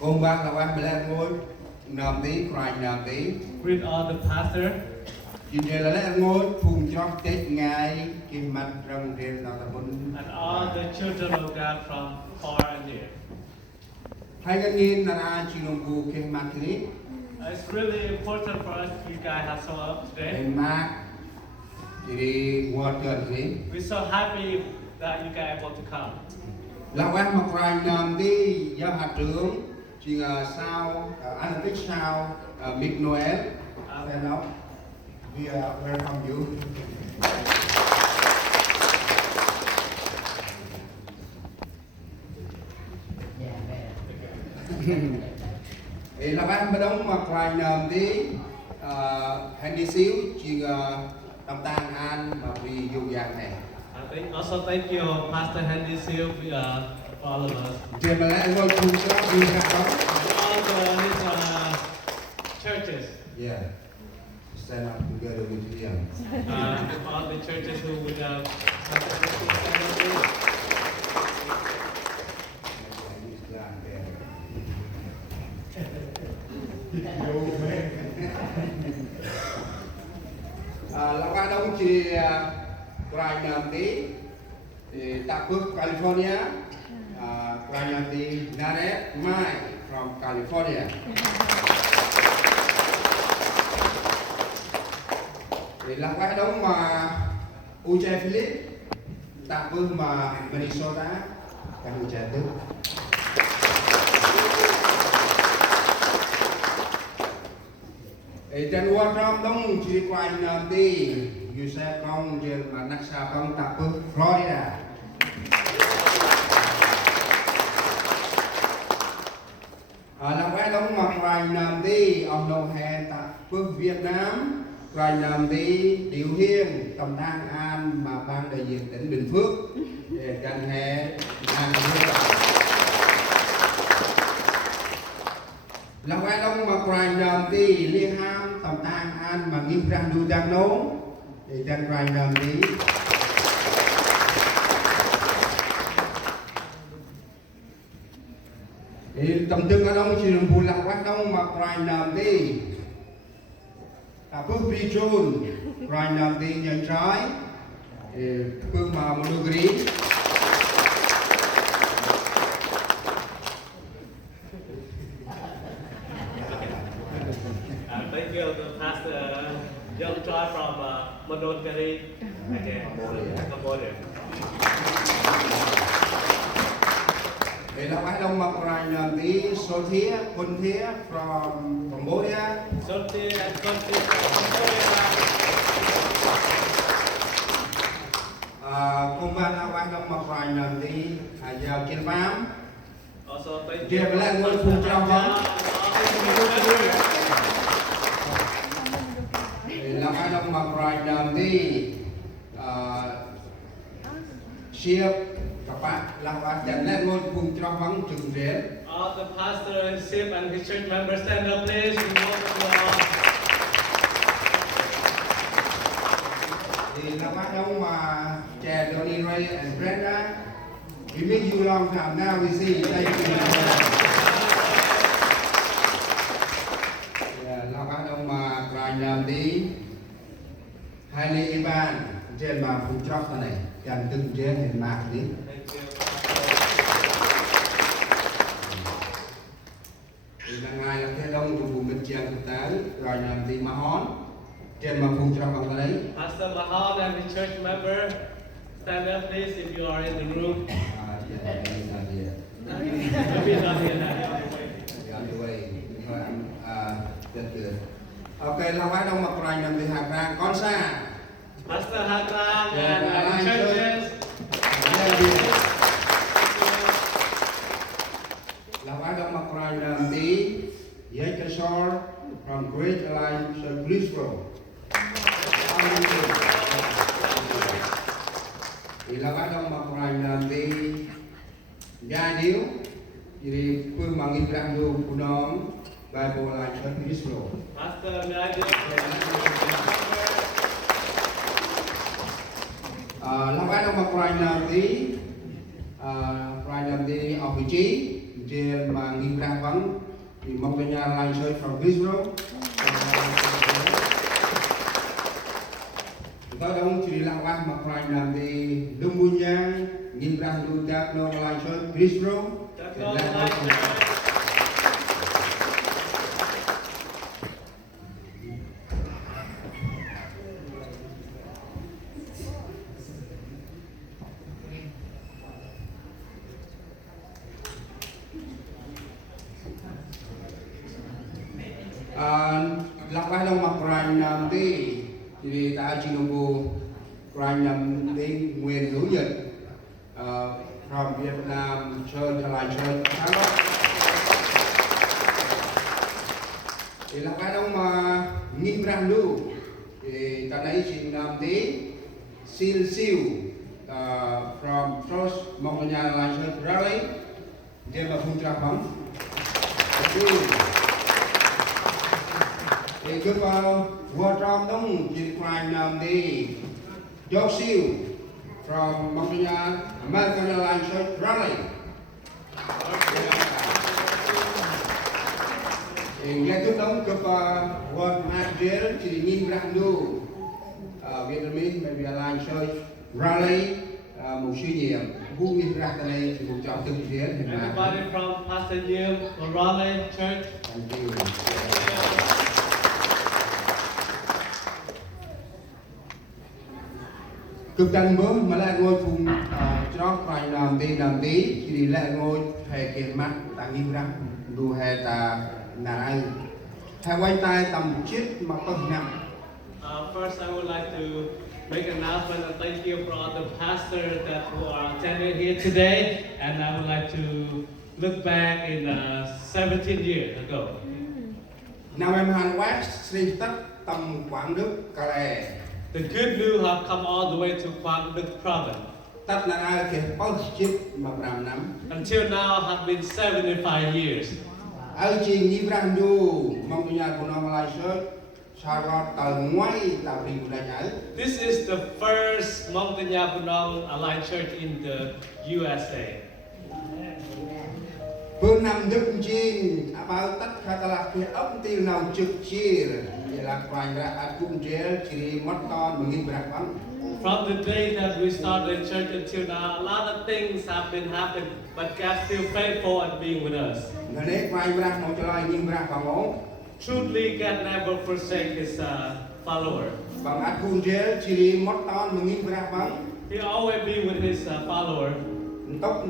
Cùng bác là anh Belen ngôi nằm tí, khoai nằm tí. Greet all the pastor. Chị nhớ là lấy ngôi phung chóc tết ngày kim mặt răng rên nào là bốn. And all the children of God from far and near. Hai cái nhìn là ai chỉ nông cụ kim mặt thế. It's really important for us you guys have shown up today. Kim mặt chỉ đi qua trường thế. We're so happy that you guys able to come. Là anh mặc khoai nằm tí, giáo hạt trưởng chị sao anh thích sao Big Noel. Stand up. We welcome you. Thì là anh bắt đầu mặc khoai nằm tí, hành đi xíu chị tâm tang an mà vì dùng dạng này. Also thank you, Pastor Henry Seal, for all of us. Trên mà lại ngồi cùng cho đi ra đó. All the his churches. Yeah. Stand up together with him. All the churches who would stand Long An Đông chị Ryan Nam tí Tạ Phước California, Ryan tí Naret Mai from California. Thì Long An Đông mà Uje Philip Tạ Phước mà Minnesota các Uje Đức. Trên qua trong đông chỉ quay nằm đi, you sẽ con trên mà nắc xa con tập bước Florida. Là quay đông mà quay nằm đi, ông đầu hè tập bước Việt Nam, quay nằm đi Điều Hiên, Tổng Thang An mà ban đại diện tỉnh Bình Phước để gần hè Nam Phước. Là quay đông mà quay nằm đi Liên Ham Tổng Tang An mà nghiêm răng đu đang nấu để chân quay nằm đi. Thì tầm trưng ở đông chỉ phụ là quay đông mà quay nằm đi. Là bước vi chôn quay nằm đi nhân trái bước mà một đôi grí. Thank you, the Pastor Young Choi from Montgomery, Cambodia. Để là quái đông mặc rài nằm tí số thía, quân thía from Cambodia. Sophia and Sophia from Cambodia. Công văn là quái đông mặc rài nằm tí vào trên bám. Also thank you. Kia là ngôi phụ trong đó. Là quái đông mặc rài nằm tí siêu các bạn là quái chẳng lên ngôi phụ trong vắng trừng rến. All the pastor and Sip and his church members stand up, please. We welcome you all. Thì là quái đông mà trẻ Donnie Ray and Brenda. We meet you long time now. We see. Thank you. Là quái đông mà rài nằm tí hai lê Ivan trên mà phụ tróc này dành từng trên hình mạc đi. Thank you. Thì là ngài là thế đông của vùng Bình Chiang thực tế rồi nằm tí mà hón trên mà phụ tróc bằng cái đấy. Pastor Mahal and the church member, stand up, please, if you are in the room. Yeah, he's not here. Maybe not here now. The other way. That's good. Ok, là quái đông mặc rài nằm tí hạt rang con xa. Pastor Hakrang and the churches. Là quái đông mặc rài nằm tí giấy cơ sor from Great Alliance Church Brisbane. Thì là quái đông mặc rài nằm tí gia điếu jadi phương mang Ibrahim du punong Bible Alliance Church Brisbane. Pastor Nigel. Là quái đông mặc rài nằm tí Ryan di office trên mà nghiên ra vắng thì mong cho nhà lai chơi from Israel. Tôi đông chỉ là qua mặt ngoài làm thì đông buôn nhang nghiên ra luôn các nông lai chơi Israel. Lakbay ng makrang nanti thì ta chỉ nông krang nanti nguyên hữu dịch from Việt Nam chơi lại chơi khá lắm thì lakbay ng mà nghi brand lu thì ta lấy chỉ nanti siêu from Trust mong nhà lại chơi rally dia mà phun ra bóng thì cứ vào vô trong đông chỉ phải làm đi dốc siêu from Montreal American Airlines Rally thì nghe chút đông cứ vào World Madrid chỉ nhìn ra đủ Vietnamese maybe Airlines Rally một suy nhiệm vũ in ra đây thì một trọng từng phía Everybody from Pastor Yim Rally Church. Thank you. Cực đăng bớm mà lại ngôi phùng cho phải làm tí thì lại ngôi thầy kiện mắt ta nghiêm răng đù hè ta nà ai thầy quay tay tầm chiếc mà có nằm. First I would like to make an announcement and thank you for all the pastors that who are attending here today, and I would like to look back in 17 years ago. Năm em Hàn Quốc sinh tất tầm Quảng Đức Cà Lè. The good news have come all the way to Quang Duc province. Tất là ai thì bao chiếc mà làm nắm. Until now have been 75 years. Ai chỉ nghiêm răng đu mong tụi nhà của nó mà lại sớt sao ra tờ ngoái tàu đi của đại nhở. This is the first Montanya Bunong Allied Church in the USA. Phương năm Đức Chiên bao tất cả ta là cái ốc tiêu nào trực chia vậy là quan ra cũng chế chỉ mất con mà nghiêm răng vắng. From the day that we started the church until now, a lot of things have been happening, but God's still faithful and being with us. Người đấy quan ra một cho lại nghiêm răng vắng ổn. Truthfully, God never forsake His follower. Bằng cũng chế chỉ mất con mà nghiêm răng vắng. He always be with His follower. Tóc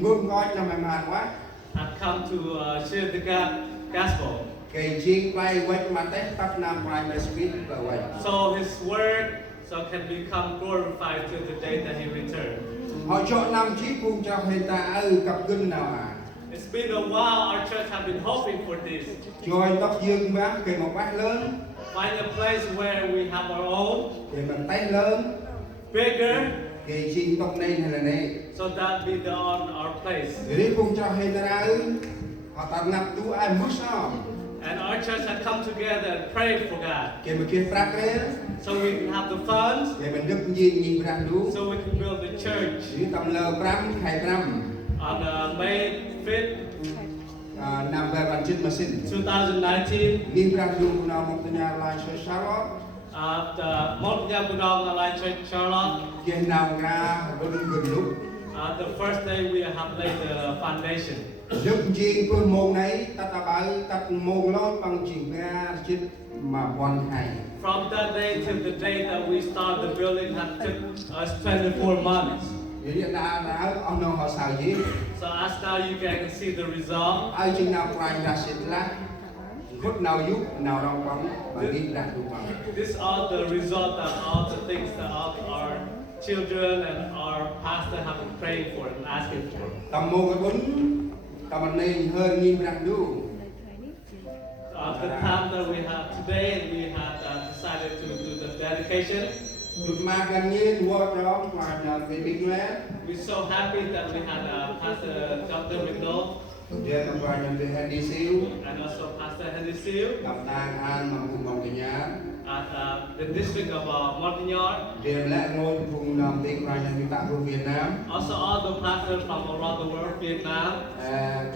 vương coi cho mày màn quá. I've come to share the gospel. Cái chiên play quét mà tết tắt nam prime speed là vậy. So His word can become glorified till the day that He returns. Họ chọn năm chiếc cung cho người ta cặp gân nào à? It's been a while. Our church have been hoping for this. Rồi tóc dương bác cái một bát lớn. Find a place where we have our own. Cái bàn tay lớn. Bigger. Cái chiên tóc này hay là này. So that be the on our place. Để cung cho người ta họ tập ngập tu ai mất sao? And our church had come together and prayed for God. Cái mà kia phát lên. So we can have the funds. Cái mình đức nhiên nhìn ra đúng. So we can build the church. Chỉ tầm lờ pram hay pram. On May 5th, năm về bản chất mà xin. 2019. Nhìn ra đúng nào một nhà lại soi sao The Montanya Bunong Allied Church Charlotte. Cái nào ra vẫn gần lúc. The first day we have laid the foundation. Đức chiên của môn này ta bảo ta môn lót bằng chuyện ra chết mà hoàn thành. From that day till the day that we start the building had took us 24 months. Vậy đã ông nào họ xài gì? So as now you can see the result. Ai chừng nào quay ra xịt lá, khúc nào giúp nào đâu bóng và đi ra đủ bằng. These are the result of all the things that all our children and our pastor have been praying for and asking for. Tầm môn cái bún, tầm anh nên hơi nghiêm răng đủ. The time that we have today, we had decided to do the dedication. Được mà gần như vô đó ngoài cái bình lẽ. We're so happy that we had Pastor Dr. McNoll. Dia mempunyai Hendy Siu, And also Pastor Henry Seal. Kapten An mampu mempunyai. at the district of Montagnard. រៀបលាក់ងូភូមិនាំទីក្រៅនៃវិតាព្រោះវៀតណាម Also all the pastors from around the world, Vietnam,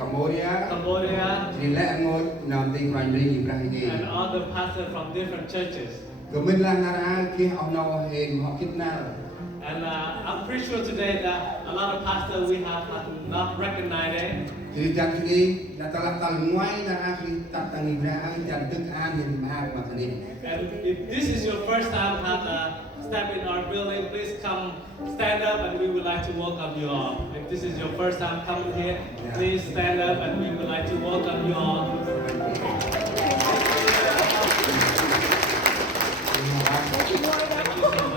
កម្ពុជា Cambodia, រៀបលាក់ងូនាំទីក្រៅនៃប្រទេសនេះ and all the pastors from different churches. ក៏មានឡានណារាគេអស់នៅហេមកគិតណា And I'm pretty sure today that a lot of pastors we have not recognized it. គឺចាំនេះដល់តឡងួយណារាគឺតាត់តាំងនេះព្រះអង្គចាំទឹកអានមានមហាមកនេះ And if this is your first time have step in our building, please come stand up and we would like to welcome you all. If this is your first time coming here, please stand up and we would like to welcome you all. Thank you so